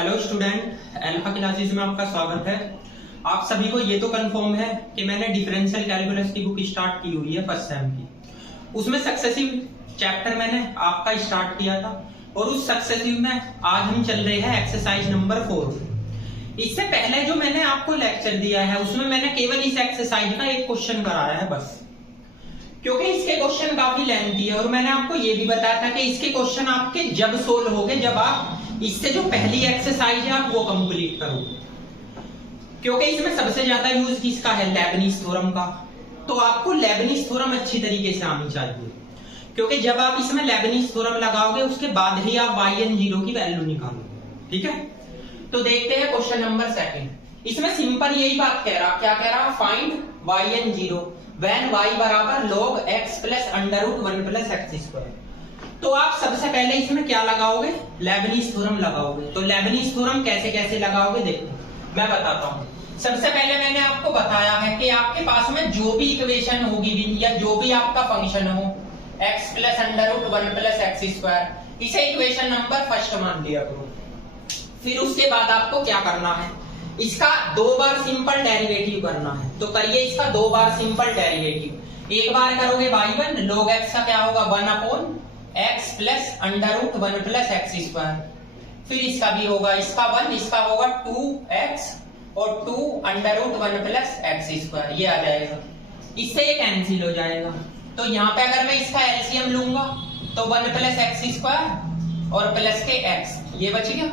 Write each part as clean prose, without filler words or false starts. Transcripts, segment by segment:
Hello student, alpha classes में आपका स्वागत है। आप सभी को ये तो कंफर्म है कि मैंने डिफरेंशियल कैलकुलस की बुक स्टार्ट की हुई है फर्स्ट सेम की। उसमें सक्सेसिव चैप्टर मैंने आपका स्टार्ट किया था और उस सक्सेसिव में आज हम चल रहे हैं एक्सरसाइज नंबर 4। इससे पहले जो मैंने आपको लेक्चर दिया है उसमें मैंने केवल इस एक्सरसाइज का एक क्वेश्चन कराया है बस, क्योंकि इसके क्वेश्चन काफी लेंथी है और मैंने आपको ये भी बताया था कि इसके क्वेश्चन आपके जब सोल्व होंगे जब आप इससे जो पहली एक्सरसाइज है आप वो कंप्लीट करो, क्योंकि इसमें सबसे ज्यादा यूज किसका है, लेबनीज थ्योरम का। तो आपको लेबनीज थ्योरम अच्छी तरीके से आनी चाहिए, क्योंकि जब आप इसमें लेबनीज थ्योरम लगाओगे उसके बाद ही आप yn0 की वैल्यू निकालोगे। ठीक है, तो देखते हैं क्वेश्चन नंबर 2। इसमें सिंपल यही बात कह रहा, क्या कह रहा, फाइंड yn0 व्हेन y बराबर log x plus under root 1 plus x square. तो आप सबसे पहले इसमें क्या लगाओगे, लेबनीज थ्योरम लगाओगे। तो लेबनीज थ्योरम कैसे कैसे लगाओगे देखो मैं बताता हूँ। सबसे पहले मैंने आपको बताया है कि आपके पास में जो भी इक्वेशन होगी या जो भी आपका फंक्शन हो x plus under root 1 plus x square, इसे इक्वेशन नंबर फर्स्ट मान लिया करो। फिर उसके बाद आपको क्या करना है, इसका 2 बार सिंपल डेरिवेटिव करना है। तो करिए इसका 2 बार सिंपल डेरिवेटिव। एक बार करोगे y1 log x का क्या होगा 1 upon x plus under root 1 plus x square. फिर इसका भी होगा, इसका 1, इसका होगा 2x और 2 under root 1 plus x square, ये आ जाएगा। इससे ये कैंसिल हो जाएगा। तो यहाँ पे अगर मैं इसका एलसीएम लूंगा तो 1 प्लस एक्स स्क्वायर और प्लस के x, ये बच गया।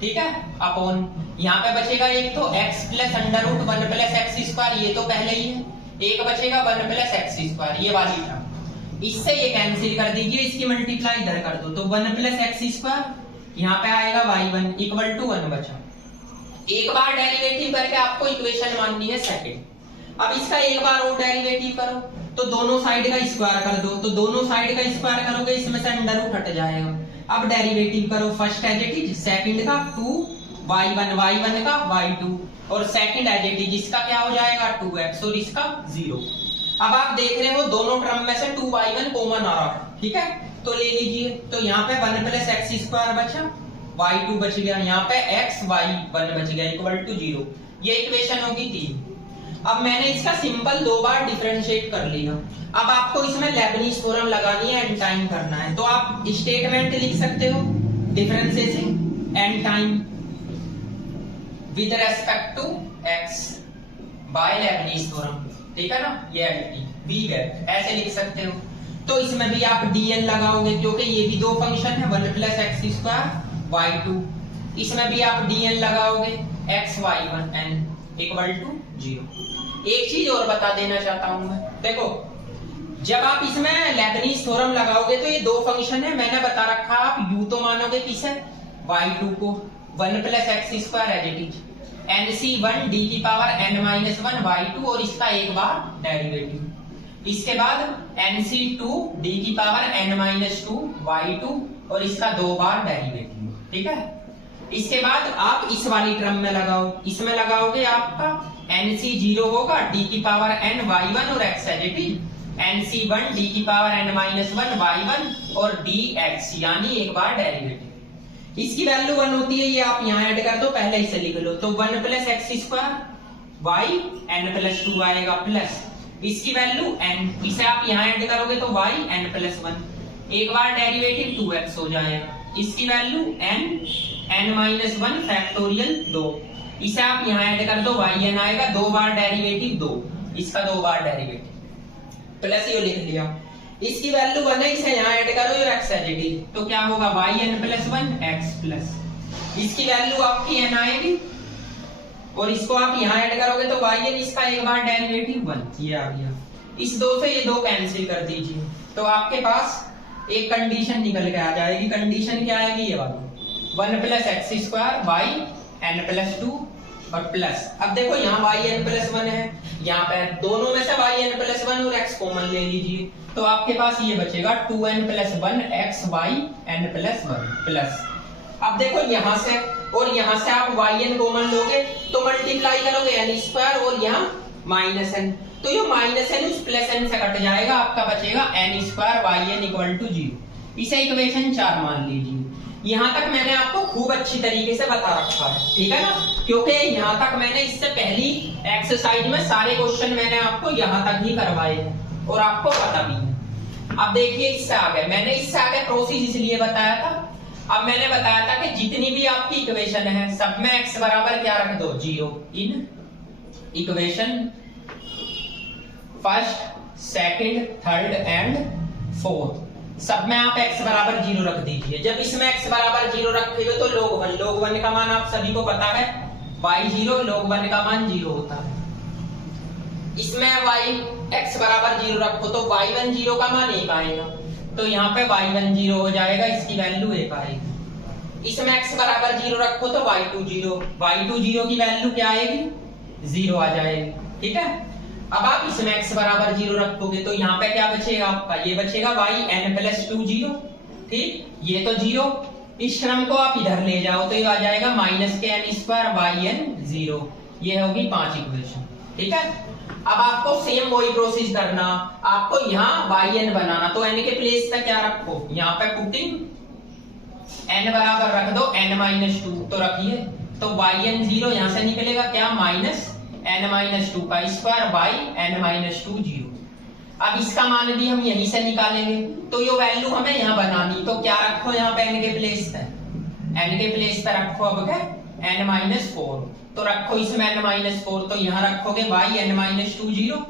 ठीक है, अपॉन यहाँ पे बचेगा एक तो x plus under root 1 plus x square, ये तो पहले ही है। एक बचेगा 1 प्लस एक्स स्क्वायर, ये वाली था। इससे ये कैंसिल कर दीजिए, इसकी मल्टीप्लाई इधर कर दो। तो 1 प्लस एक्स स्क्वायर यहाँ पे आएगा y1 इक्वल टू 1 बचा। एक बार डेरिवेटिव करके आपको इक्वेशन माननी है सेकंड। अब इसका एक बार और डेरिवेटिव करो तो दोनों साइड का स्क्वायर कर दो। तो दोनों साइड का स्क्वायर करोगे इसमें से अंडर रूट हट जाएगा। अब डेरिवेटिव करो first as it is, second का 2y1 का y2 और सेकंड एज इट इज, इसका क्या हो जाएगा 2x और इसका 0। अब आप देख रहे हो दोनों टर्म में से 2y1 कॉमन आ रहा है। ठीक है, तो ले लीजिए। तो यहाँ पे 1 प्लस एक्स स्क्वायर बचा, y2 बच गया, यहाँ पे x y1 बच गया इक्वल टू 0। ये इक्वेशन होगी 3। अब मैंने इसका सिंपल 2 बार डिफरेंशिएट कर लिया। अब आपको इसमें लेबनीज थ्योरम लगानी है, एंड टाइम करना है। तो आप स्टेटमेंट लिख सकते हो, differentiating and time with respect to x by Leibniz theorem. ठीक है ना, ये v गेट ऐसे लिख सकते हो। तो इसमें भी आप dn लगाओगे, क्योंकि ये भी 2 फंक्शन है, 1 प्लस एक्स स्क्वायर y2। इसमें भी आप dn लगाओगे x y1 n equal to 0। एक चीज और बता देना चाहता हूं मैं, देखो जब आप इसमें लेबनीज थ्योरम लगाओगे तो ये 2 फंक्शन है, मैंने बता रखा आप u तो मानोगे किसे, y2 को 1 plus x square as it is nc1 d की पावर n-1 y2 और इसका एक बार डेरिवेटिव। इसके बाद nc2 d की पावर n-2 y2 और इसका 2 बार डेरिवेटिव। ठीक है, इसके बाद आप इस वाली टर्म में लगाओ, इसमें लगाओगे आपका nc0 होगा d की पावर n y1 और x as it is nc1 d की पावर n-1 y1 और dx, यानी एक बार डेरिवेटिव। इसकी वैल्यू 1 होती है, ये आप यहाँ ऐड कर दो, पहले इसे लिख लो। तो 1 plus x square y n plus 2 आएगा प्लस इसकी वैल्यू n, इसे आप यहाँ ऐड करोगे तो y n प्लस 1, एक बार डेरिवेटिव 2x हो जाएगा। इसकी वैल्यू n-1 फैक्टोरियल 2, इसे आप यहाँ ऐड कर दो yn आएगा, 2 बार डेरिवेटिव 2, इसका 2 बार डेरिवेटिव प्लस ये लिख लिया। इसकी वैल्यू 1 है, इसे यहाँ ऐड करो ये x एज इट इज, तो क्या होगा yn प्लस 1 x प्लस इसकी वैल्यू आपकी n आएगी और इसको आप यहाँ ऐड करोगे तो yn, इसका एक बार डेरिवेटिव 1, ये आ गया। इस 2 से ये 2 कैंसिल कर दीजिए तो आपके पास एक कंडीशन निकल के आ जाएगी। कंडीशन क्या आएगी, ये वाली 1 plus x square y n plus 2 और प्लस। अब देखो यहाँ yn प्लस 1 है, यहाँ पे दोनों में से yn प्लस 1 और x कॉमन ले लीजिए, तो आपके पास ये बचेगा 2n plus 1 x y n plus 1 plus. अब देखो यहाँ से और यहाँ से आप yn कॉमन लोगे तो मल्टीप्लाई करोगे n स्क्वायर और यहाँ माइनस n, तो ये माइनस n उस प्लस n से कट जाएगा, आपका बचेगा n square y n equal to 0। इसे इक्वेशन 4 मान लीजिए। यहाँ तक मैंने आपको खूब अच्छी तरीके से बता रखा है, ठीक है ना, क्योंकि यहाँ तक मैंने इससे पहली एक्सरसाइज में सारे क्वेश्चन मैंने आपको यहाँ तक ही करवाए हैं और आपको पता भी है। अब देखिए इससे आगे, मैंने इससे आगे प्रोसेस इसलिए बताया था, अब मैंने बताया था कि जितनी भी आपकी इक्वेशन है सब में x बराबर क्या रख दो, 0 in equation first, second, third and fourth, सब में आप x बराबर 0 रख दीजिए। जब इसमें x बराबर 0 रखेंगे तो log 1 का मान आप सभी को पता है y0, log 1 का मान 0 होता है। इसमें x बराबर 0 रखो तो y1 0 का मान 1 आएगा, तो यहाँ पे y1 0 हो जाएगा, इसकी वैल्यू 1 आएगी। इसमें x बराबर 0 रखो तो y2 0 की वैल्यू क्या आएगी, 0 आ जाएगी, ठीक है। अब आप इसमें x बराबर 0 रखोगे तो यहाँ पे क्या बचेगा आपका, ये बचेगा yn प्लस 2 0, ठीक, ये तो 0, इस टर्म को आप इधर ले जाओ तो ये आ जाएगा माइनस के n स्क्वायर yn 0, ये होगी 5 इक्वेशन, ठीक है। अब आपको सेम वही प्रोसेस करना, आपको यहाँ yn बनाना, तो n के प्लेस पे क्या रखो, यहाँ पे पुटिंग n बराबर रख दो n माइनस 2, तो रखिए, तो yn 0 यहाँ से निकलेगा क्या, माइनस n माइनस 2 का स्क्वायर बाई n माइनस 2 0। अब इसका मान भी हम यहीं से निकालेंगे, तो ये वैल्यू हमें यहाँ बनानी, तो क्या रखो यहाँ पे n के प्लेस पे, n के प्लेस पे रखो अब क्या, n माइनस 4, तो रखो इसमें n माइनस 4, तो यहाँ रखोगे बाई n माइनस 2 0,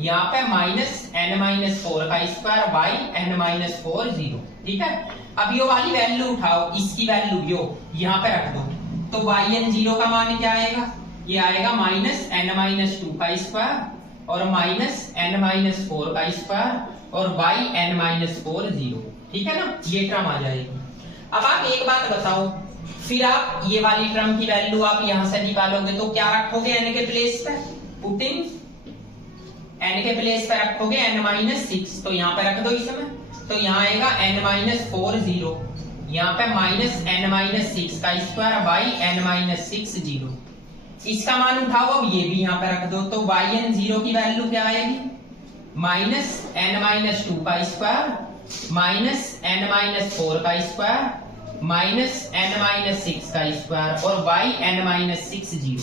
यहाँ पे माइनस n माइनस 4 का स्क्वायर बाई n माइनस 4 0, ठीक है। अब यो वाली वैल्यू उठाओ, इसकी वैल्यू यो यहाँ पे रख दो, तो yn 0 का मान क्या आएगा, ये आएगा माइनस n माइनस 2 का स्क्वायर और माइनस n माइनस 4 का स्क्वायर और बाई n माइनस 4 0, ठीक है ना, ये टर्म आ जाएगी। अब आप एक बात बताओ, फिर आप ये वाली टर्म की वैल्यू आप यहां से निकालोगे तो क्या रखोगे n के प्लेस पे, पुटिंग n के प्लेस पे रखोगे n माइनस 6, तो यहाँ पे रख दो इसमें, तो यहाँ आएगा n माइनस 4 0, यहाँ पे माइनस n माइनस 6 का स्क्वायर बाई n माइनस 6 0, इसका मान उठाओ, अब ये भी यहाँ पे रख दो, तो yn 0 की वैल्यू क्या आएगी, माइनस n माइनस 2 का स्क्वायर माइनस n माइनस 4 का स्क्वायर माइनस n माइनस 6 का स्क्वायर और बाई n माइनस 6 0,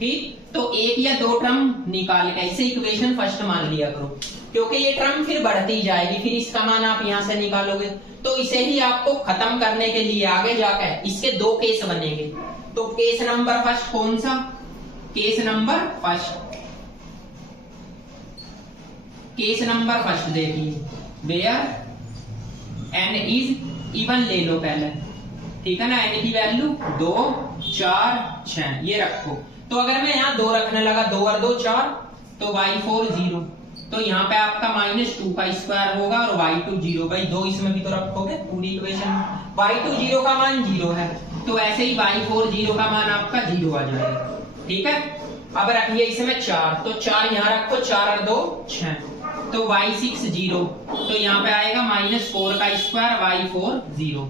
ठीक। तो एक या दो टर्म निकाल के इसे इक्वेशन फर्स्ट मान लिया करो, क्योंकि ये टर्म फिर बढ़ती जाएगी, फिर इसका मान आप यहाँ से निकालोगे, तो इसे ही आपको खत्म करने के लिए आगे जाकर इसके दो केस बनेंगे। तो केस नंबर फर्स्ट कौन सा, केस नंबर फर्स्ट देखिए, वेयर n इज इवन ले लो पहले, ठीक है ना, n की वैल्यू 2 4 6 ये रखो, तो अगर मैं यहाँ 2 रखने लगा, 2 और 2 4, तो y4 0, तो यहाँ पे आपका माइनस 2 का स्क्वायर होगा और y2 0, भाई 2 इसमें भी तो रखोगे पूरी इक्वेशन, y2 0 का मान 0 है, तो ऐसे ही y4 0 का मान आपका 0 आ जाएगा, ठीक है। अब रखिए इसमें 4, तो 4 यहाँ रखो, 4 और 2 6, तो y6 0, तो यहाँ पे आएगा माइनस 4 का स्क्वायर y4 0,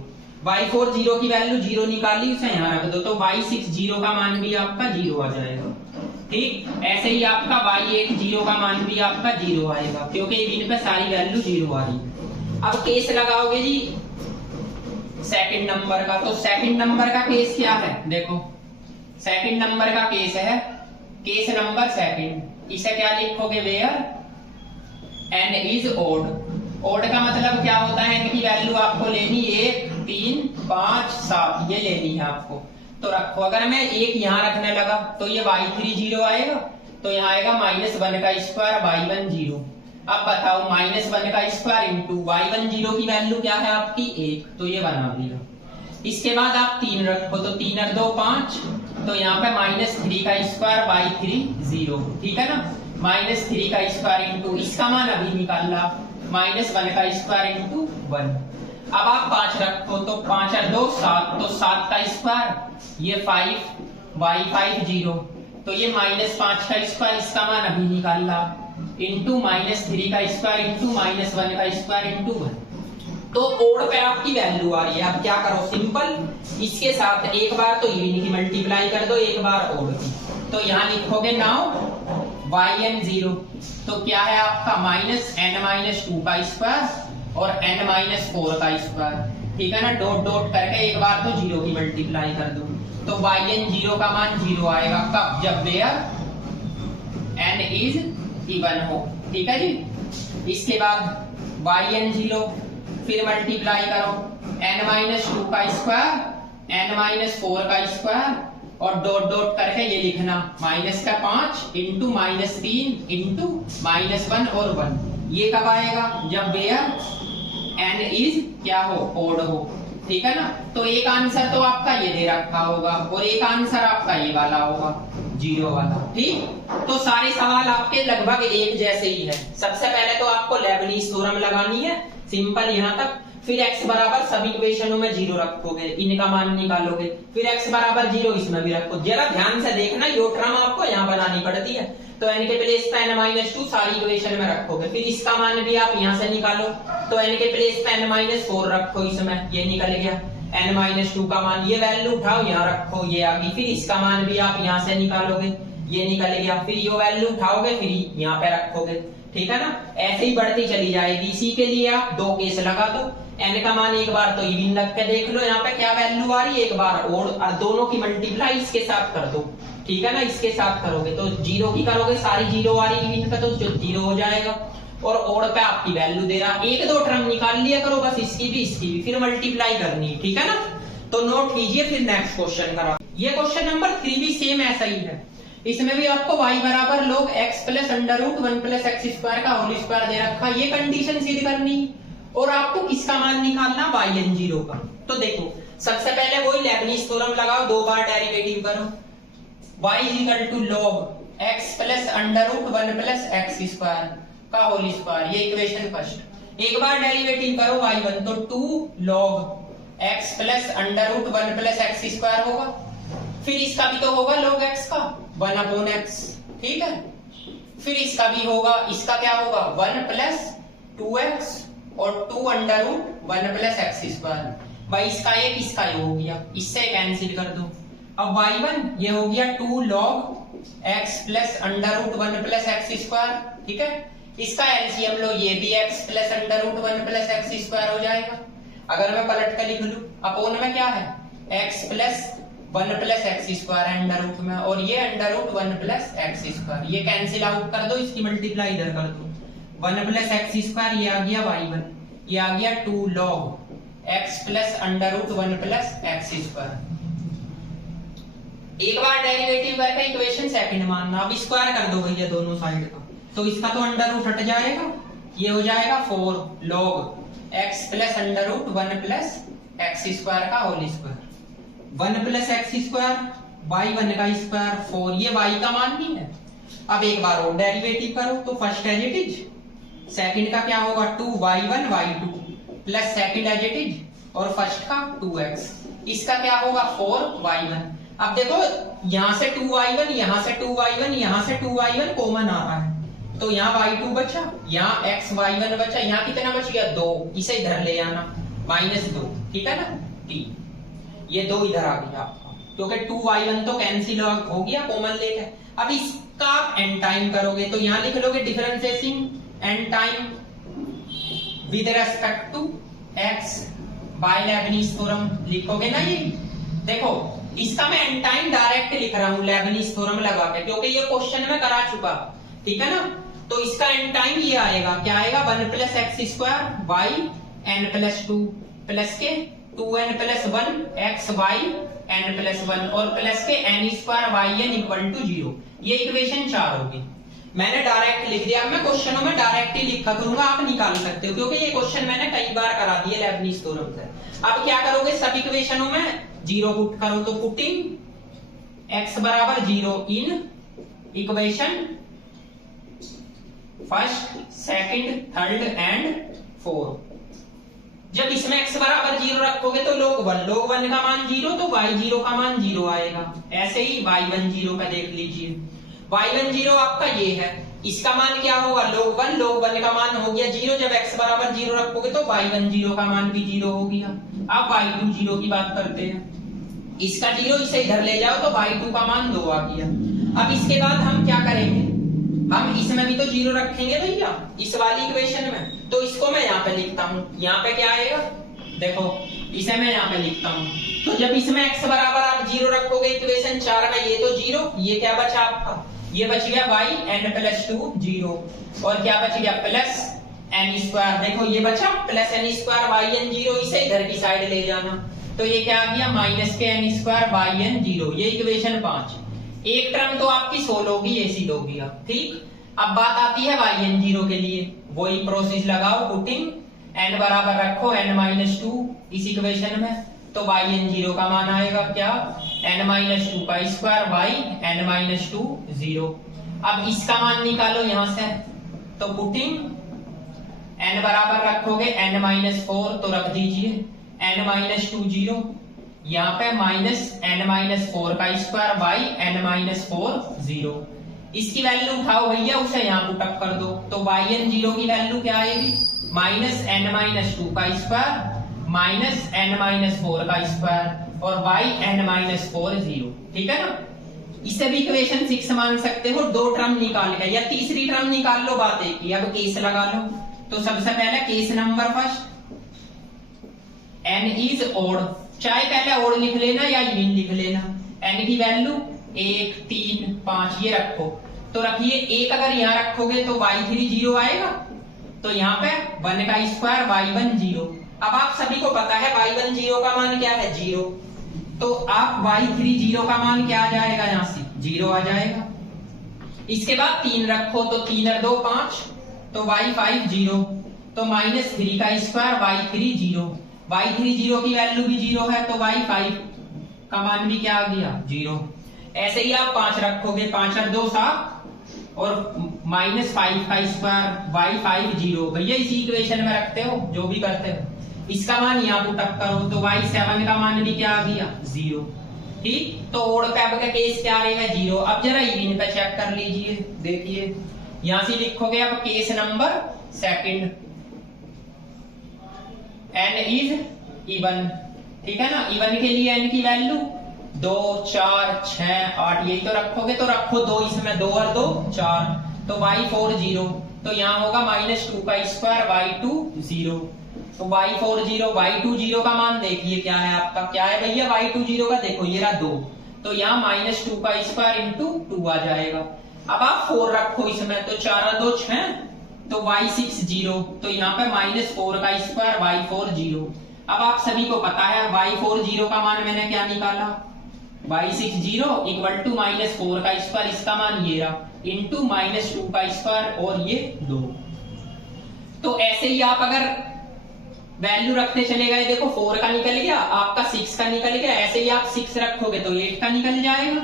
y4 0 की वैल्यू 0 निकाली, उसे यहाँ रख दो, तो y6 0 का मान भी आपका 0 आ जाएगा, ठीक। ऐसे ही आपका y8 0 का मान भी आपका 0 आएगा, क्योंकि इन पे सारी वैल्यू 0 आ रही। अब केस लगाओगे जी सेकंड नंबर का, तो सेकंड नंबर का केस क्या है, देखो सेकंड नंबर का केस है, केस नंबर सेकंड, इसे क्या लिखोगे, where n is odd, odd का मतलब क्या होता है, n की वैल्यू आपको लेनी 1 3 5 7 ये लेनी है आपको, तो रखो। अगर मैं 1 यहाँ रखने लगा तो ये y3 0 आएगा, तो यहाँ आएगा माइनस 1 का स्क्वायर y1 0। अब बताओ माइनस 1 का स्क्वायर इंटू y1 0 की वैल्यू क्या है आपकी 1, तो ये बना दिया। इसके बाद आप 3 रखो, तो 3 और 2 5, तो यहाँ पे माइनस 3 का स्क्वायर y3 0, ठीक है ना, माइनस 3 का स्क्वायर इंटू इसका मान अभी निकालना, माइनस 1 का स्क्वायर इंटू 1। अब आप 5 रखो, तो 5 और 2 7, तो 7 का स्क्वायर ये 5 y5 0, तो ये माइनस 5 का स्क्वायर इसका मान अभी निकालना, इंटू माइनस 3 का स्क्वायर इंटू माइनस 1 का स्क्वायर इंटू 1। तो ओड पे आपकी वैल्यू आ रही है। अब क्या करो, सिंपल इसके साथ एक बार तो इवन की मल्टीप्लाई कर दो, एक बार ओड की, तो यहाँ लिखोगे नाउ yn 0, तो क्या है आपका माइनस n माइनस 2 का स्क्वायर और n माइनस 4 का स्क्वायर, ठीक है ना, डॉट डॉट करके एक बार तो जीरो की मल्टीप्लाई कर दो, तो yn जीरो का मान जीरो आएगा कब, जब वेयर n इज इवन हो, ठीक है जी। इसके बाद yn जीरो, फिर मल्टीप्लाई करो n-2 का स्क्वायर n-4 का स्क्वायर और डॉट डॉट करके ये लिखना माइनस का 5 इंटू -3 इंटू -1 और 1। ये कब आएगा, जब वेयर n इज क्या हो, ओड हो, ठीक है ना। तो एक आंसर तो आपका ये दे रखा होगा और एक आंसर आपका ये वाला होगा, जीरो वाला, ठीक। तो सारे सवाल आपके लगभग एक जैसे ही है। सबसे पहले तो आपको लेबनीज थ्योरम लगानी है, सिंपल यहाँ तक। फिर x बराबर सभी इक्वेशनों में जीरो रखोगे, इनका मान निकालोगे, फिर x बराबर जीरो इसमें भी रखो। जरा ध्यान से देखना, योट्रम आपको यहाँ बनानी पड़ती है। तो n के प्लेस पे n-2 सारी इक्वेशन में रखोगे, फिर इसका मान भी आप यहाँ से निकालो, तो n के प्लेस पे n-4 रखो, इसमें ये निकल गया n-2 का मान, ये वैल्यू उठाओ यहाँ रखो, ये आ गई। फिर इसका मान भी आप यहाँ से निकालोगे, ये निकल गया। फिर ये वैल्यू उठाओगे, फिर यहाँ पे रखोगे, ठीक है ना। ऐसे ही बढ़ती चली जाएगी। इसी के लिए आप दो केस लगा दो, n का मान एक बार तो इवन रख के देख लो यहाँ पे क्या वैल्यू आ रही है, एक बार और दोनों की मल्टीप्लाई इसके साथ कर दो, ठीक है ना। इसके साथ करोगे तो जीरो की करोगे, सारी जीरो आ रही इवन का, तो जो जीरो हो जाएगा। और ओड पे आपकी वैल्यू दे रहा, एक दो टर्म निकाल लिया करो बस, इसकी भी फिर मल्टीप्लाई करनी है, ठीक है ना। तो नोट कीजिए, फिर नेक्स्ट क्वेश्चन करा। ये क्वेश्चन नंबर 3 भी सेम ऐसा ही है। इसमें भी आपको y बराबर log x plus under root 1 plus x square का होल स्क्वायर दे रखा, ये कंडीशन सिद्ध करनी और आपको किसका मान निकालना, yn0 का। तो देखो सबसे पहले वही लेबनीज थ्योरम लगाओ, दो बार डेरिवेटिव करो, y is equal to log x plus under root 1 plus x square का होल स्क्वायर, ये इक्वेशन फर्स्ट। एक बार डेरिवेटिव करो y1, तो 2 log x plus under root 1 plus x square होगा, फिर इसका भी तो होगा log x का 1/x, ठीक है। फिर इसका भी होगा, इसका क्या होगा 1 प्लस 2x और 2 under root 1 plus x square. भाई इसका एक इसका ये हो गया, इससे कैंसिल कर दो। अब y1 ये हो गया 2 log x plus under root 1 plus x square, ठीक है। इसका एलसीएम लो, ये भी x plus under root 1 plus x square हो जाएगा। अगर मैं पलट कर लिख लूं, अपोन में क्या है x plus 1 plus x square under root में, और ये under root 1 plus x square, ये कैंसिल आउट कर दो, इसकी मल्टीप्लाई इधर कर दो। 1 प्लस एक्स स्क्वायर ये आ गया y1, ये आ गया 2 log x plus under root 1 plus x square. एक बार डेरिवेटिव करके इक्वेशन सेकंड मानना, अब स्क्वायर कर दो भैया दोनों साइड का, तो इसका तो अंडर रूट हट जाएगा, ये हो जाएगा 4 log x plus under root 1 plus x square का whole square. 1 plus x square y1 का स्क्वायर 4, ये y का मान नहीं है। अब एक बार और डेरिवेटिव करो, तो first as it is, second का क्या होगा 2y1 y2 plus second as it is और फर्स्ट का 2x, इसका क्या होगा 4y1। अब देखो यहां से 2y1, यहां से 2y1, यहां से 2y1 कॉमन आ रहा है, तो यहाँ y2 बचा, यहाँ xy1 बचा, यहाँ कितना बच गया 2, इसे इधर ले आना -2, ठीक है ना। t ये 2 इधर आ गया आपका, क्योंकि 2y1 तो कैंसिल हो गया, कॉमन ले गए। अब इसका आप n टाइम करोगे, तो यहाँ लिख लोगे differentiating n time with respect to x by Leibniz theorem लिखोगे ना। ये देखो इसका मैं n टाइम डायरेक्ट लिख रहा हूँ लेबनीज थ्योरम लगा के, क्योंकि ये क्वेश्चन में करा चुका, ठीक है ना। तो इसका n टाइम ये आएगा, क्या आएगा 1 plus x square y n plus 2 plus के 2n plus 1 x y n plus 1 और प्लस के n square y n equal to 0। ये इक्वेशन 4 होगी। मैंने डायरेक्ट लिख दिया, मैं क्वेश्चनों में डायरेक्ट ही लिखा करूंगा, आप निकाल सकते हो, क्योंकि ये क्वेश्चन मैंने कई बार करा दिए लेबनीज थ्योरम से। अब क्या करोगे, सब इक्वेशनों में 0 पुट करो, तो पुटिंग x बराबर 0 in equation first, second, third and 4। जब इसमें x बराबर 0 रखोगे तो log 1 का मान 0, तो y0 का मान 0 आएगा। ऐसे ही y1 0 का देख लीजिए, y1 0 आपका ये है, इसका मान क्या होगा log 1 का मान हो गया 0, जब x बराबर 0 रखोगे तो y1 0 का मान भी 0 हो गया। अब y2 0 की बात करते हैं, इसका 0 इसे इधर ले जाओ तो y2 का मान 2 आ गया। अब इसके बाद हम क्या करेंगे, हम इसमें भी तो 0 रखेंगे भैया इस वाली इक्वेशन में, तो इसको मैं यहाँ पे लिखता हूँ। यहाँ पे क्या आएगा, देखो इसे मैं यहाँ पे लिखता हूँ। तो जब इसमें x बराबर आप 0 रखोगे इक्वेशन 4 में, ये तो 0, ये क्या बचा आपका, ये बच गया y n प्लस 2 0, और क्या बच गया प्लस n स्क्वायर, देखो ये बचा plus n square y n 0, इसे इधर की साइड ले जाना, तो ये क्या आ गया माइनस के n स्क्वायर y n 0, ये इक्वेशन 5। एक टर्म तो आपकी सोल्व होगी, ऐसी दो गया, ठीक। अब बात आती है y n 0 के लिए, वही प्रोसेस लगाओ, पुटिंग n बराबर रखो n माइनस 2 इस इक्वेशन में, तो y n 0 का मान आएगा क्या, n माइनस 2 का स्क्वायर y n माइनस 2 0। अब इसका मान निकालो यहां से, तो पुटिंग n बराबर रखोगे n माइनस 4, तो रख दीजिए n माइनस 2 0, यहाँ पे माइनस n माइनस 4 का स्क्वायर y n माइनस 4 0। इसकी वैल्यू उठाओ भैया, उसे यहाँ पुटअप कर दो, तो y n 0 की वैल्यू क्या आएगी, माइनस n माइनस 2 का स्क्वायर माइनस n माइनस 4 का स्क्वायर और y n माइनस 4 0, ठीक है ना। इसे भी इक्वेशन 6 मान सकते हो, दो टर्म निकाल के, या तीसरी टर्म निकाल लो, बात एक ही। अब केस लगा लो, तो सबसे पहले case number first, n is odd, चाहे पहले ओड लिख लेना या इवन लिख लेना, n की वैल्यू 1 3 5 ये रखो, तो रखिए 1 अगर यहाँ रखोगे तो y3 0 आएगा, तो यहाँ पे 1 का स्क्वायर y1 0। अब आप सभी को पता है y1 0 का मान क्या है 0, तो आप y3 0 का मान क्या आ जाएगा, यहाँ से 0 आ जाएगा। इसके बाद 3 रखो, तो 3 और 2 5, तो y5 0, तो माइनस 3 का स्क्वायर y3 0, y3 0 की वैल्यू भी 0 है, तो y5 का मान भी क्या आ गया 0। ऐसे ही आप 5 रखोगे, 5 और 2 7, और माइनस 5 का स्क्वायर y5 0, भैया इसी इक्वेशन में रखते हो जो भी करते हो, इसका मान यहाँ पुटअप करो, तो y7 का मान भी क्या आ गया 0, ठीक। तो ओड पैब का केस क्या रहेगा 0। अब जरा इवन पे चेक कर लीजिए, देखिए यहां से लिखोगे अब case number second, n is even, ठीक है ना। इवन के लिए n की वैल्यू 2 4 6 8 यही तो रखोगे, तो रखो 2 इसमें, 2 और 2 4, तो y4 0, तो यहाँ होगा माइनस 2 का स्क्वायर y2 0, तो y4 0 y2 0 का मान देखिए क्या है आपका, क्या है भैया y2 0 का, देखो ये रहा 2, तो यहाँ माइनस 2 का स्क्वायर इंटू 2 आ जाएगा। अब आप 4 रखो इसमें, तो 4 और 2 6, तो y6 0, तो यहाँ पे माइनस 4 का स्क्वायर y4 0। अब आप सभी को पता है y4 0 का मान मैंने क्या निकाला, y6 0 इक्वल टू माइनस 4 का स्क्वायर, इसका मान ये रहा, इंटू माइनस 2 का स्क्वायर और ये 2। तो ऐसे ही आप अगर वैल्यू रखते चले गए, देखो 4 का निकल गया आपका, 6 का निकल गया, ऐसे ही आप 6 रखोगे तो 8 का निकल जाएगा,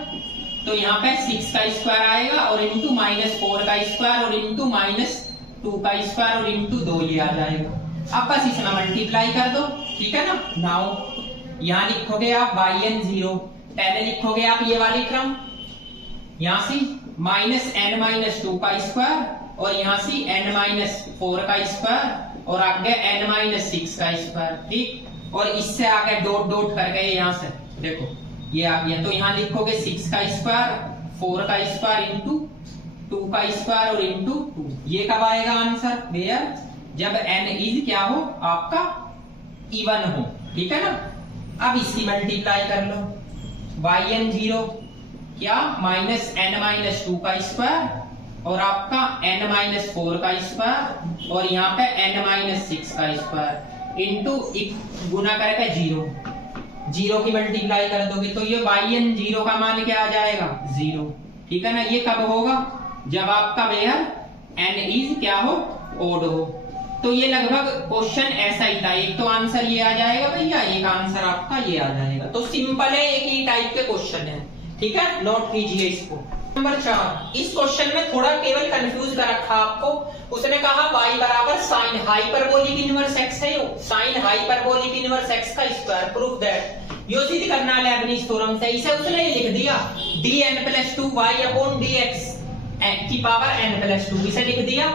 तो यहाँ पे 6 का स्क्वायर आएगा और इंटू माइनस 4 का स्क्वायर और इंटू माइनस 2 का स्क्वायर और इंटू 2 ये आ जाएगा। अब बस इसमें मल्टीप्लाई कर दो, ठीक है ना। नाउ यहाँ लिखोगे आप yn 0, पहले लिखोगे आप ये वाली टर्म, यहाँ से माइनस n माइनस 2 का स्क्वायर और यहाँ से n माइनस 4 का स्क्वायर और आगे n माइनस 6 का स्क्वायर, ठीक। और इससे आगे डॉट डॉट करके यहाँ से देखो ये आ गया, तो यहाँ लिखोगे 6 का स्क्वायर 4 का स्क्वायर इंटू 2 का स्क्वायर और इंटू 2। ये कब आएगा आंसर, वेयर, जब n इज क्या हो आपका इवन हो, ठीक है ना। अब इसकी मल्टीप्लाई कर लो, yn 0 क्या माइनस n माइनस 2 का स्क्वायर और आपका n माइनस 4 का स्क्वायर और यहाँ पे n माइनस 6 का स्क्वायर इंटू गुना करके 0 की मल्टीप्लाई कर दोगे, तो ये yn 0 का मान क्या आ जाएगा 0, ठीक है ना। ये कब होगा, जब आपका वेयर n इज क्या हो ओड हो। तो ये लगभग क्वेश्चन ऐसा ही था, एक तो आंसर ये आ जाएगा भैया, एक आंसर आपका ये आ जाएगा, तो सिंपल है, एक ही टाइप के क्वेश्चन है, ठीक है, नोट कीजिए इसको। नंबर 4, इस क्वेश्चन में थोड़ा केवल कंफ्यूज कर रखा आपको, उसने कहा y बराबर साइन हाइपरबोलिक इनवर्स x है, साइन हाइपरबोलिक इनवर्स x का स्क्वायर, प्रूफ दैट, यो सिद्ध करना है लेबनिज थ्योरम से। इसे उसने लिख दिया dn+2 y अपॉन dx की पावर n+2, इसे लिख दिया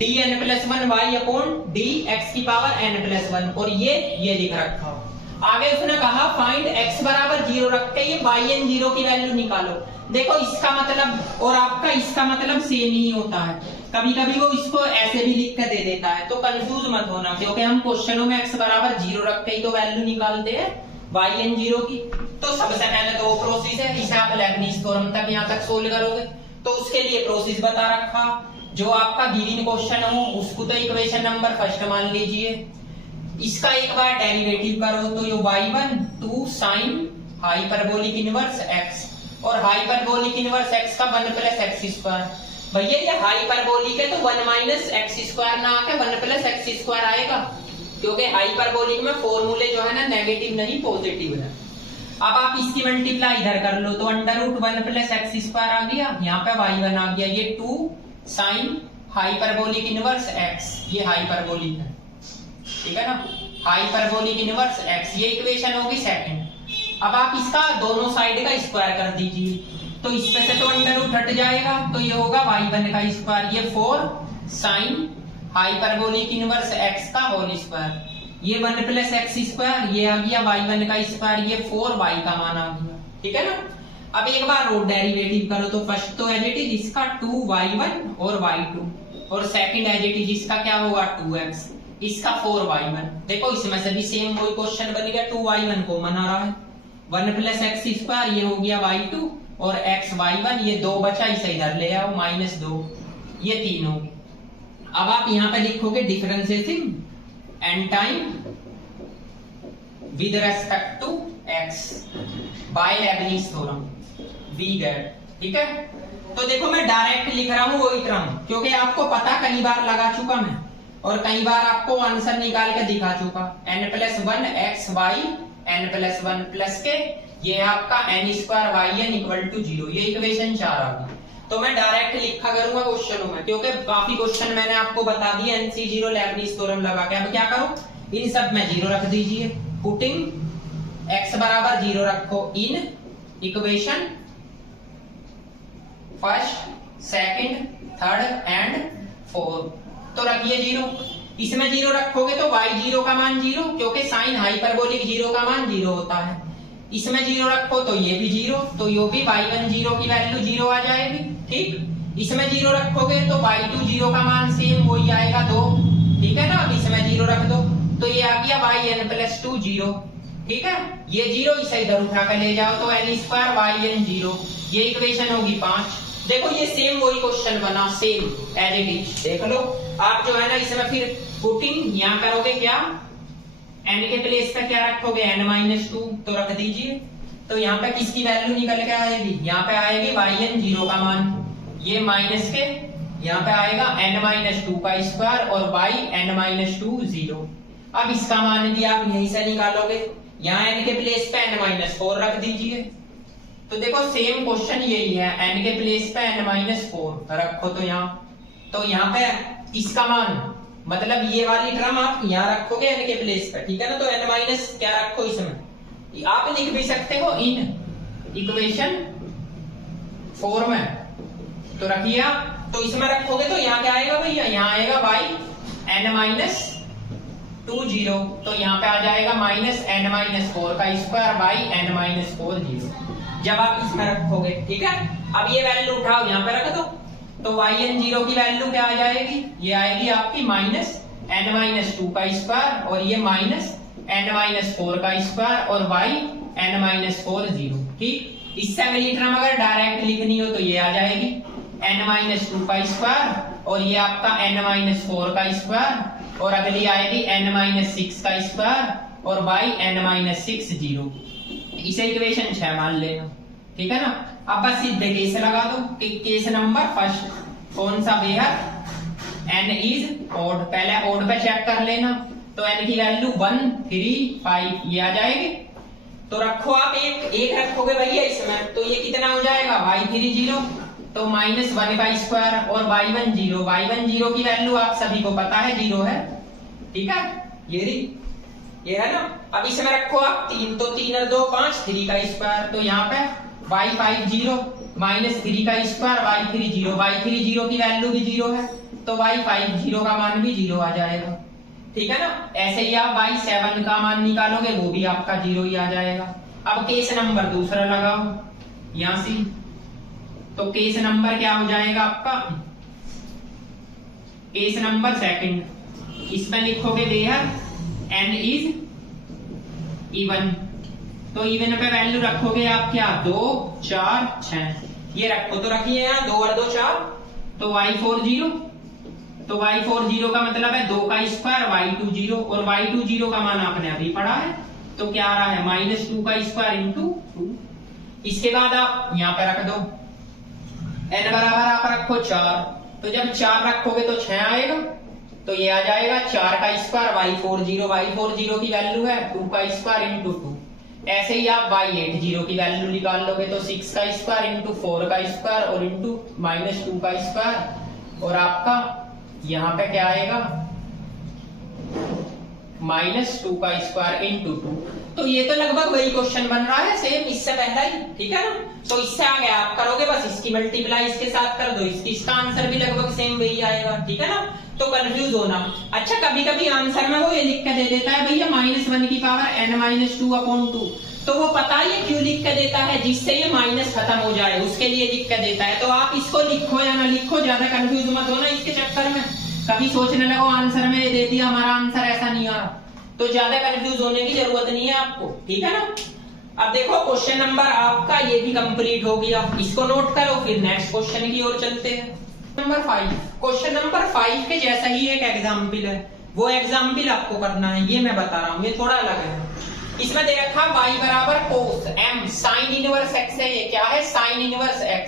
dn+1 y अपॉन dx की पावर n+1, और ये लिख रखा। आगे उसने कहा फाइंड x बराबर 0 रख के ये yn 0 की वैल्यू निकालो। देखो इसका मतलब और आपका इसका मतलब सेम ही होता है, कभी कभी वो इसको ऐसे भी लिख के दे देता है, तो कंफ्यूज मत होना, क्योंकि हम क्वेश्चनों में x बराबर 0 रख के ही तो वैल्यू निकालते हैं yn0 की। तो सबसे पहले तो वो प्रोसेस है, इसे आप लेबनीज थ्योरम तक यहाँ तक सोल्व करोगे, तो उसके लिए प्रोसेस बता रखा। जो आपका गिवन क्वेश्चन हो उसको तो इक्वेशन नंबर फर्स्ट मान लीजिए, इसका एक बार डेरिवेटिव करो तो ये y1 2 sin hyperbolic inverse x, और हाइपरबोलिक इनवर्स x का 1 प्लस एक्स स्क्वायर। भैया ये हाइपरबोलिक है तो 1 माइनस एक्स स्क्वायर ना आके 1 प्लस एक्स स्क्वायर आएगा, क्योंकि हाइपरबोलिक में फॉर्मूले जो है ना नेगेटिव नहीं पॉजिटिव है। अब आप इसकी मल्टीप्लाई इधर कर लो तो √1 प्लस एक्स स्क्वायर आ गया, यहाँ पे y1 आ गया, ये 2 sin हाइपरबोलिक इनवर्स x, ये हाइपरबोलिक है, ठीक है ना, हाइपरबोलिक इनवर्स x, ये इक्वेशन होगी सेकंड। अब आप इसका दोनों साइड का स्क्वायर कर दीजिए, तो इसमें से तो √ हट जाएगा, तो ये होगा y1 का स्क्वायर, ये 4 sin हाइपरबोलिक इनवर्स x का होल स्क्वायर, ये 1 प्लस एक्स स्क्वायर, ये आ गया y1 का स्क्वायर, ये 4y का मान आ गया, ठीक है ना। अब एक बार रो डेरिवेटिव करो तो फर्स्ट तो एज इट इज इसका 2y1 और y2, और सेकंड एज इट इज इसका क्या होगा 2x, इसका 4y1। देखो इसमें से भी सेम वही क्वेश्चन बन गया, 2y1 कॉमन आ रहा है, 1 प्लस एक्स स्क्वायर, ये हो गया y2 और x y1, ये 2 बचा, इसे इधर ले आओ -2, ये 3 हो गया। अब आप यहाँ पे लिखोगे differentiating n time with respect to x by Leibniz theorem we get, ठीक है। तो देखो मैं डायरेक्ट लिख रहा हूँ वही क्रम, क्योंकि आपको पता कई बार लगा चुका मैं, और कई बार आपको आंसर निकाल के दिखा चुका। n+1 x y n+1 plus के, ये आपका n² yn = 0, ये इक्वेशन 4 आ गई। तो मैं डायरेक्ट लिखा करूंगा क्वेश्चनों में, क्योंकि काफी क्वेश्चन मैंने आपको बता दिया NC0 लेबनीज थ्योरम लगा के। अब क्या करो, इन सब में 0 रख दीजिए, पुटिंग x बराबर 0 रखो in equation first second third and fourth, तो रखिए 0। इसमें 0 रखोगे तो y0 का मान 0, क्योंकि साइन हाइपरबोलिक 0 का मान 0 होता है। इसमें 0 रखो तो ये भी 0, तो ये भी y1 0 की वैल्यू 0 आ जाएगी, ठीक। इसमें 0 रखोगे तो y2 0 का मान सेम वही आएगा 2, ठीक है ना। अब इसमें 0 रख दो तो ये आ गया yn+2 0, ठीक है। ये 0 इसे इधर उठा कर ले जाओ तो n² yn 0, ये इक्वेशन होगी 5। देखो ये सेम वही क्वेश्चन बना, सेम एज इट इज, देख लो आप जो है ना। इसमें फिर पुटिंग यहाँ करोगे क्या, n के प्लेस पे क्या रखोगे n-2, तो रख दीजिए। तो यहाँ पे किसकी वैल्यू निकल के आएगी, यहाँ पे आएगी yn 0 का मान, ये माइनस के यहाँ पे आएगा n-2 का स्क्वायर और y n-2 0। अब इसका मान भी आप यहीं से निकालोगे, यहाँ n के प्लेस पे n-4 रख दीजिए। तो देखो सेम क्वेश्चन यही है, n के प्लेस पे n-4 रखो, तो यहाँ पे इसका मान मतलब ये वाली टर्म आप यहाँ रखोगे n के प्लेस पे, ठीक है ना। तो n- क्या रखो इसमें, आप लिख भी सकते हो इन इक्वेशन 4 में, तो रखिए आप। तो इसमें रखोगे तो यहाँ क्या आएगा भैया, यहाँ आएगा y n-2 0, तो यहाँ पे आ जाएगा -n-4 का स्क्वायर y n-4 0, जब आप इसमें रखोगे, ठीक है। अब ये वैल्यू उठाओ यहाँ पे रख दो, तो yn 0 की वैल्यू क्या आ जाएगी, ये आएगी आपकी -n-2 का स्क्वायर और ये -n-4 का स्क्वायर और y n-4 0, ठीक। इससे अगली टर्म अगर डायरेक्ट लिखनी हो तो ये आ जाएगी n-2 का स्क्वायर और ये आपका n-4 का स्क्वायर, और अगली आएगी n-6 का स्क्वायर और y n-6 0। इसे इक्वेशन 6 मान लेना, ठीक है ना। अब बस सीधे केस लगा दो कि केस नंबर फर्स्ट कौन सा बेहद n इज ऑड, पहले ऑड पे चेक कर लेना, तो n की वैल्यू 1 3 5 ये आ जाएगी। तो रखो आप एक रखोगे भैया इसमें, तो ये कितना हो जाएगा y3 0, तो -1 का स्क्वायर और y1 0, y1 0 की वैल्यू आप सभी को पता है 0 है, ठीक है, ये है ना। अब इसमें रखो आप 3, तो 3 और 2 5 3 का स्क्वायर, तो यहाँ पे y5 0 -3 का स्क्वायर y3 0, y3 0 की वैल्यू भी 0 है, तो y5 0 का मान भी 0 आ जाएगा, ठीक है ना। ऐसे ही आप y7 का मान निकालोगे, वो भी आपका 0 ही आ जाएगा। अब केस नंबर दूसरा लगाओ यहाँ से, तो केस नंबर क्या हो जाएगा आपका केस नंबर सेकंड, इसमें लिखोगे देयर n इज इवन, तो इवन पे वैल्यू रखोगे आप क्या 2 4 6, ये रखो, तो रखिए यहाँ 2 और 2 4, तो y40, तो y40 का मतलब है 2 का स्क्वायर y20, और y20 का मान आपने अभी पढ़ा है, तो क्या आ रहा है -2 का स्क्वायर इंटू 2। इसके बाद आप यहाँ पे रख दो n बराबर आप रखो 4, तो जब 4 रखोगे तो 6 आएगा, तो ये आ जाएगा 4 का स्क्वायर y40 की वैल्यू है 2 का स्क्वायर इंटू 2। ऐसे ही आप y80 की वैल्यू निकाल लोगे, तो 6 का स्क्वायर इंटू 4 का स्क्वायर और इंटू -2 का स्क्वायर, और आपका यहाँ पे क्या आएगा -2 का स्क्वायर इंटू 2। तो ये तो लगभग वही क्वेश्चन बन रहा है सेम इससे पहला ही, ठीक है ना। तो इससे आगे आप करोगे बस इसकी मल्टीप्लाई इसके साथ कर दो, इसका आंसर भी लगभग सेम वही आएगा, ठीक है ना। तो कंफ्यूज होना, अच्छा कभी कभी आंसर में वो ये लिख के दे देता है भैया -1 की पावर n-2/2, तो वो पता है क्यों लिख के देता है, जिससे ये माइनस खत्म हो जाए उसके लिए लिख के देता है। तो आप इसको लिखो या ना लिखो, ज्यादा कंफ्यूज मत होना इसके चक्कर में, कभी सोचने लगो आंसर में ये दे दिया हमारा आंसर ऐसा नहीं आ रहा, तो ज्यादा कंफ्यूज होने की जरूरत नहीं है आपको, ठीक है ना। अब देखो क्वेश्चन नंबर आपका ये भी कंप्लीट हो गया, इसको नोट करो, फिर नेक्स्ट क्वेश्चन की ओर चलते हैं। नंबर 5, क्वेश्चन नंबर 5 के जैसा ही एक एग्जाम्पल है, वो एग्जाम्पल आपको करना है, ये मैं बता रहा हूँ, ये थोड़ा अलग है। इसमें दे रखा y बराबर cos m sin inverse x है, ये क्या है sin इनवर्स x,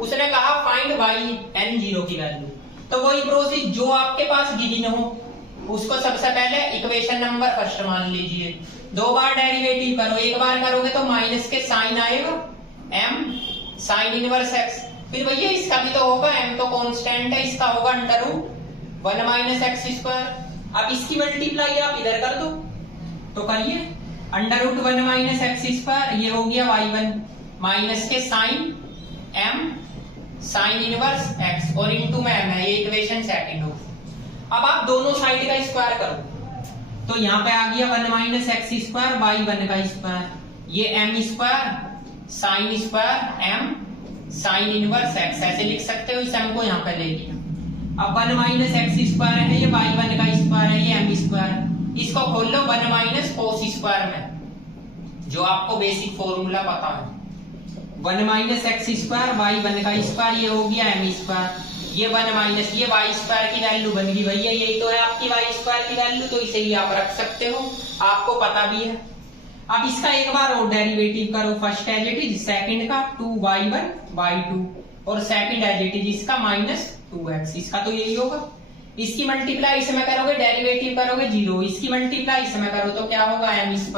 उसने कहा फाइंड y n0 की वैल्यू। तो वही प्रोसेस जो आपके पास गिवन हो उसको सबसे पहले इक्वेशन नंबर फर्स्ट मान लीजिए, 2 बार डेरिवेटिव करो, एक बार करोगे तो माइनस के साइन आएगा m sin इनवर्स x, फिर भैया इसका भी तो होगा, m तो कांस्टेंट है, इसका होगा √1 - x²। अब इसकी मल्टीप्लाई आप इधर कर दो, तो करिए √1 - x², ये हो गया y1 माइनस के sine m sin inverse x और इनटू में m है, ये इक्वेशन सेकंड हो। अब आप दोनों साइड का स्क्वायर करो, तो यहाँ पे आ गया 1 - x² y1 का स्क्वायर, ये m² sine square m sine inverse x, ऐसे लिख सकते हो, इस m को यहाँ पे ले लिया। अब 1 - x² है, ये y1 का स्क्वायर है, ये m², इसको खोल लो 1 - cos² में, जो आपको बेसिक फॉर्मूला पता है, 1 - x² y1 का स्क्वायर, ये हो गया m², ये 1 - ये y² की वैल्यू बन गई भैया, यही तो है आपकी y² की वैल्यू, तो इसे ही आप रख सकते हो, आपको पता भी है। अब इसका एक बार और डेरिवेटिव करो, first as it is, second का 2y1 y2, और सेकंड एज इट इज इसका -2x, इसका तो यही होगा। इसकी मल्टीप्लाई इसमें करोगे, डेरिवेटिव करोगे 0, इसकी मल्टीप्लाई इसमें करो तो क्या होगा m²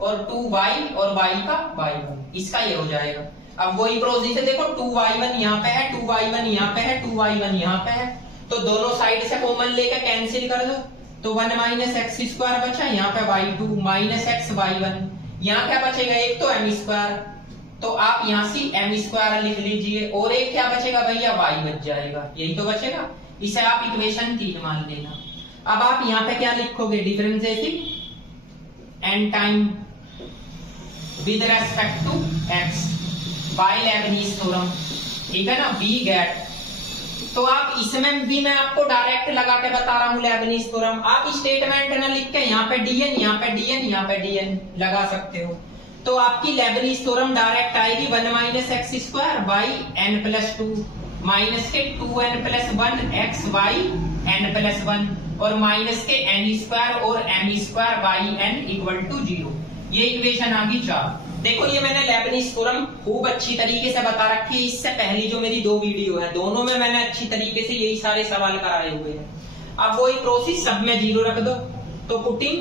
और 2y और y का y1, इसका ये हो जाएगा। अब वही प्रोसेस है, देखो 2y1 यहाँ पे है, 2y1 यहाँ पे है, 2y1 यहाँ पे है, तो दोनों साइड से कॉमन लेकर कैंसिल कर दो, तो 1 - x² बचा, यहाँ पे y2 - x y1, यहाँ क्या बचेगा, एक तो m², तो आप यहाँ से m² लिख लीजिए, और एक क्या बचेगा भैया y बच जाएगा, यही तो बचेगा, इसे आप इक्वेशन 3 मान लेना। अब आप यहाँ पे क्या लिखोगे, differentiating n time with respect to x by Leibniz theorem, ठीक है ना, वी गेट। तो आप इसमें भी मैं आपको डायरेक्ट लगा के बता रहा हूँ लेबनीज थ्योरम, आप स्टेटमेंट ना लिख के यहाँ पे dn यहाँ पे dn यहाँ पे dn लगा सकते हो, तो आपकी लेबनीज थ्योरम डायरेक्ट आएगी 1 - x² बाई n+2 माइनस के 2n + 1 x y n+1 और माइनस के n² और m² बाई n = 0, ये इक्वेशन आ गई 4। देखो ये मैंने लेबनीज थ्योरम खूब अच्छी तरीके से बता रखी है, इससे पहली जो मेरी 2 वीडियो है दोनों में मैंने अच्छी तरीके से यही सारे सवाल कराए हुए हैं। अब वही प्रोसेस सब में 0 रख दो, तो पुटिंग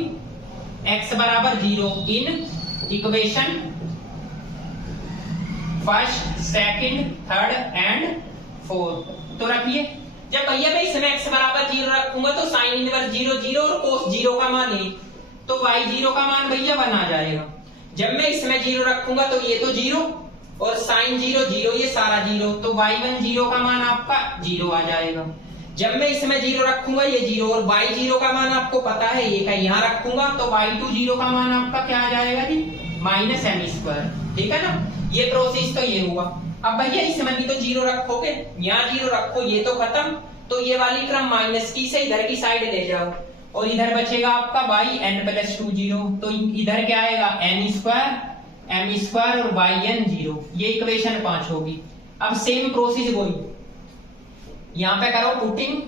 x बराबर 0 in equation first second third and fourth, तो रखिए। जब भैया मैं इसमें x बराबर 0 रखूंगा तो साइन इनवर्स 0 0 और कोस 0 का मान 1, तो y0 का मान भैया 1 आ जाएगा। जब मैं इसमें 0 रखूंगा तो ये तो 0 और साइन 0 0, ये सारा 0, तो y1 0 का मान आपका 0 आ जाएगा। जब मैं इसमें 0 रखूंगा ये 0 और y0 का मान आपको पता है ये का यहाँ रखूंगा तो y2 0 का मान आपका क्या आ जाएगा जी, -m², ठीक है ना। ये प्रोसेस तो ये हुआ। अब भैया इसमें भी तो 0 रखोगे, यहाँ 0 रखो, ये तो खत्म, तो ये वाली टर्म माइनस की से इधर की साइड ले जाओ और इधर बचेगा आपका बाई एन प्लस 2 जीरो। तो इधर क्या आएगा एन स्क्वायर एम स्क्वायर और बाई एन जीरो। ये इक्वेशन 5 होगी। अब सेम प्रोसेस वही, यहां पे करो पुटिंग,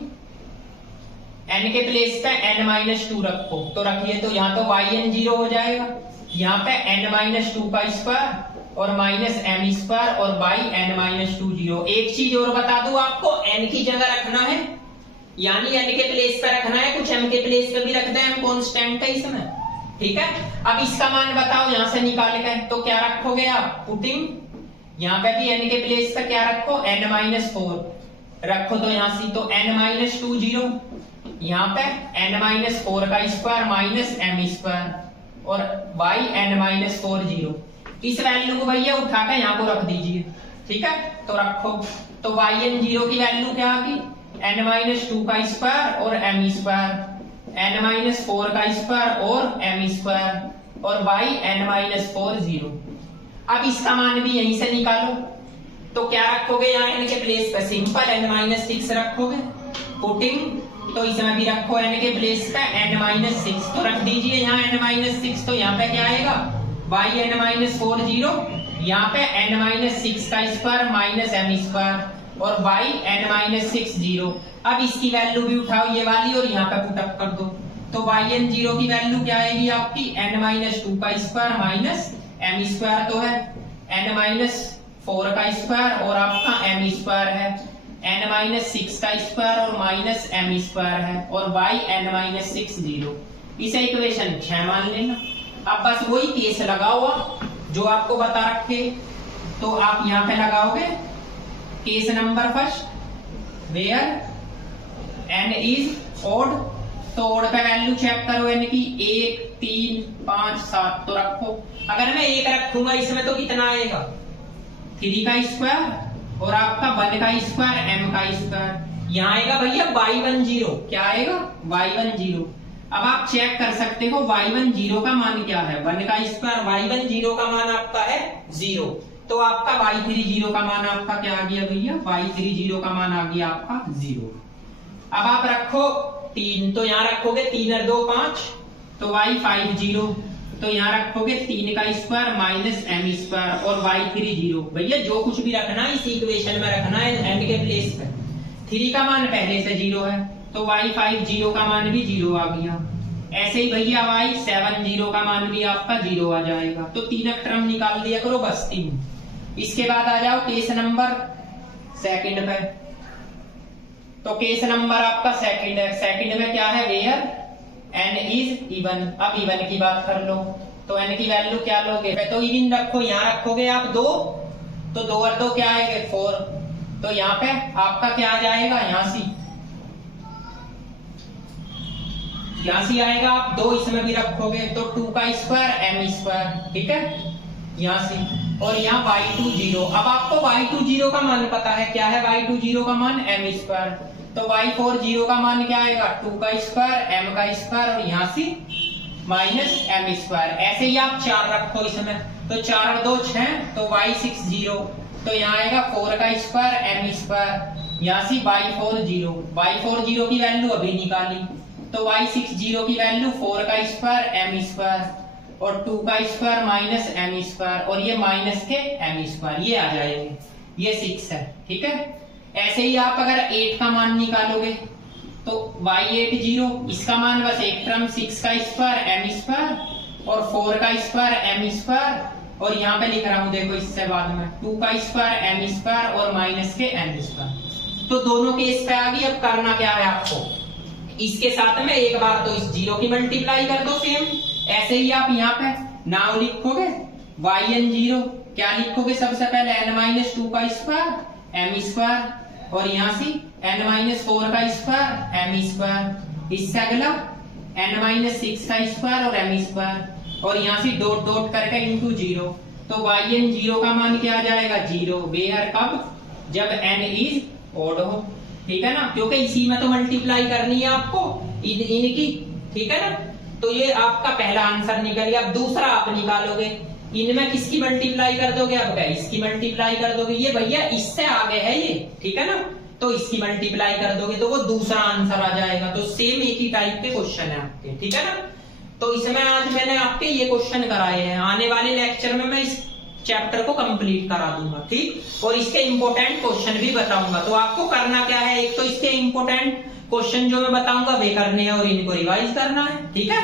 एन के प्लेस पे एन माइनस 2 रखो तो रखिए, तो यहाँ तो बाई एन जीरो हो जाएगा, यहाँ पे एन माइनस 2 का स्क्वायर और माइनस एम स्क्वायर और बाई एन माइनस 2 जीरो। एक चीज और बता दूं आपको, एन की जगह रखना है, यानी एन के प्लेस पे रखना है, कुछ एम के प्लेस पे भी रखते हैं, एम कांस्टेंट है इसमें, ठीक है। अब इसका मान बताओ यहां से निकाल के, तो क्या रखोगे आप, पुटिंग यहाँ पे भी एन के प्लेस पे क्या रखो, एन माइनस 4 रखो, तो यहां से तो एन माइनस 2 जीरो, यहाँ पे एन माइनस 4 का स्क्वायर माइनस एम स्क्वायर और बाई एन माइनस 4 जीरो। इस वैल्यू को भैया उठा के यहाँ को रख दीजिए, ठीक है, तो रखो, तो बाई एन जीरो की वैल्यू क्या आ गई, एन माइनस 2 का स्क्वायर और एम स्क्वायर, एन माइनस 4 का स्क्वायर और एम स्क्वायर और बाई एन माइनस 4 जीरो। अब इसका मान भी यहीं से निकालो, तो क्या रखोगे यहाँ एन के प्लेस पे, सिंपल एन माइनस 6 रखोगे, पुटिंग, तो इसमें भी रखो एन के प्लेस पे एन माइनस 6, तो रख दीजिए यहाँ एन माइनस 6, तो यहाँ पे क्या आएगा बाई एन माइनस 4 जीरो, यहाँ पे एन माइनस 6 का स्क्वायर माइनस एम स्क्वायर और बाई एन माइनस 6 जीरो। अब इसकी वैल्यू भी उठाओ ये वाली और यहाँ पे पुट अप कर दो, तो बाई एन जीरो की वैल्यू क्या आएगी आपकी, एन माइनस 2 का स्क्वायर माइनस एम स्क्वायर तो है, एन माइनस 4 का स्क्वायर और आपका एम स्क्वायर है, एन माइनस 6 का स्क्वायर और माइनस एम स्क्वायर है और बाई एन माइनस 6 जीरो। इसे इक्वेशन 6 मान लेना। अब बस वही केस लगाओ जो आपको बता रखे, तो आप यहाँ पे लगाओगे case number first, where n is odd, तो ओड पे वैल्यू चेक करो एन की, 1 3 5 7 तो रखो। अगर मैं 1 रखूंगा इसमें तो कितना आएगा, 3 का स्क्वायर और आपका 1 का स्क्वायर एम का स्क्वायर, यहाँ आएगा भैया y10, क्या आएगा y10। अब आप चेक कर सकते हो y10 का मान क्या है, 1 का स्क्वायर, y10 का मान आपका है 0, तो आपका y30 का मान आपका क्या आ गया भैया, y30 का मान आ गया आपका 0। अब आप रखो 3, तो यहाँ रखोगे 3 और 2 5, तो y50, तो यहाँ रखोगे 3 का स्क्वायर माइनस एम स्क्वायर और y30। भैया जो कुछ भी रखना है इस इक्वेशन में रखना है एन के प्लेस पे, 3 का मान पहले से 0 है तो y50 का मान भी 0 आ गया। ऐसे ही भैया y70 का मान भी आपका 0 आ जाएगा, तो 3 टर्म निकाल दिया करो बस 3। इसके बाद आ जाओ केस नंबर सेकंड पे, तो केस नंबर आपका सेकंड है। सेकंड में क्या है, वेयर एन इज इवन। अब इवन की बात कर लो, तो एन की वैल्यू क्या लोगे, तो इवन रखो, यहाँ रखोगे आप 2, तो 2 और 2 क्या आएगा 4, तो यहाँ पे आपका क्या आ जाएगा, यहाँ से आएगा, आप 2 इसमें भी रखोगे तो 2 का स्क्वायर एम स्क्वायर, ठीक है, यहाँ से, और यहाँ y20। अब आपको y20 का मान पता है, क्या है y20 का मान, एम स्क्वायर, तो y40 का मान क्या आएगा, 2 का स्क्वायर एम का स्क्वायर और यहाँ से माइनस एम स्क्वायर। ऐसे ही आप 4 रखो इसमें, तो 4 और 2 6, तो y60, तो यहाँ आएगा 4 का स्क्वायर एम स्क्वायर, यहाँ से y40 की वैल्यू अभी निकाली, तो y60 की वैल्यू 4 का स्क्वायर एम स्क्वायर और 2 का स्क्वायर माइनस एम स्क्वायर और ये माइनस के एम स्क्वायर, ये आ जाएंगे, ये 6 है, ठीक है। ऐसे ही आप अगर 8 का मान निकालोगे तो y80, इसका मान बस एक टर्म 6 का स्क्वायर एम स्क्वायर और 4 का स्क्वायर एम स्क्वायर और यहाँ पे लिख रहा हूँ देखो इससे बाद में 2 का स्क्वायर एम स्क्वायर और माइनस के एम स्क्वायर। तो दोनों केस पे आ गई। अब करना क्या है आपको, इसके साथ में एक बार तो इस 0 की मल्टीप्लाई कर दो सेम। ऐसे ही आप यहाँ पे नाउ लिखोगे yn0, क्या लिखोगे सबसे पहले n-2 का स्क्वायर एम स्क्वायर और यहाँ से n-4 का स्क्वायर एम स्क्वायर, इससे अगला n-6 का स्क्वायर और एम स्क्वायर और यहाँ से डॉट डॉट करके इंटू 0, तो yn0 का मान क्या आ जाएगा 0, वेयर कब, जब n इज ओड हो, ठीक है ना, क्योंकि इसी में तो मल्टीप्लाई करनी है आपको इनकी, ठीक है ना। तो ये आपका पहला आंसर निकल गया। अब दूसरा आप निकालोगे, इनमें किसकी मल्टीप्लाई कर दोगे, अब इसकी मल्टीप्लाई कर दोगे, ये भैया इससे आगे है ये, ठीक है ना, तो इसकी मल्टीप्लाई कर दोगे तो वो दूसरा आंसर आ जाएगा। तो सेम एक ही टाइप के क्वेश्चन है आपके, ठीक है ना। तो इसमें आज मैंने आपके ये क्वेश्चन कराए हैं, आने वाले लेक्चर में मैं इस चैप्टर को कंप्लीट करा दूंगा, ठीक, और इसके इंपॉर्टेंट क्वेश्चन भी बताऊंगा। तो आपको करना क्या है, एक तो इसके इंपॉर्टेंट क्वेश्चन जो मैं बताऊंगा वे करने हैं और इनको रिवाइज करना है, ठीक है।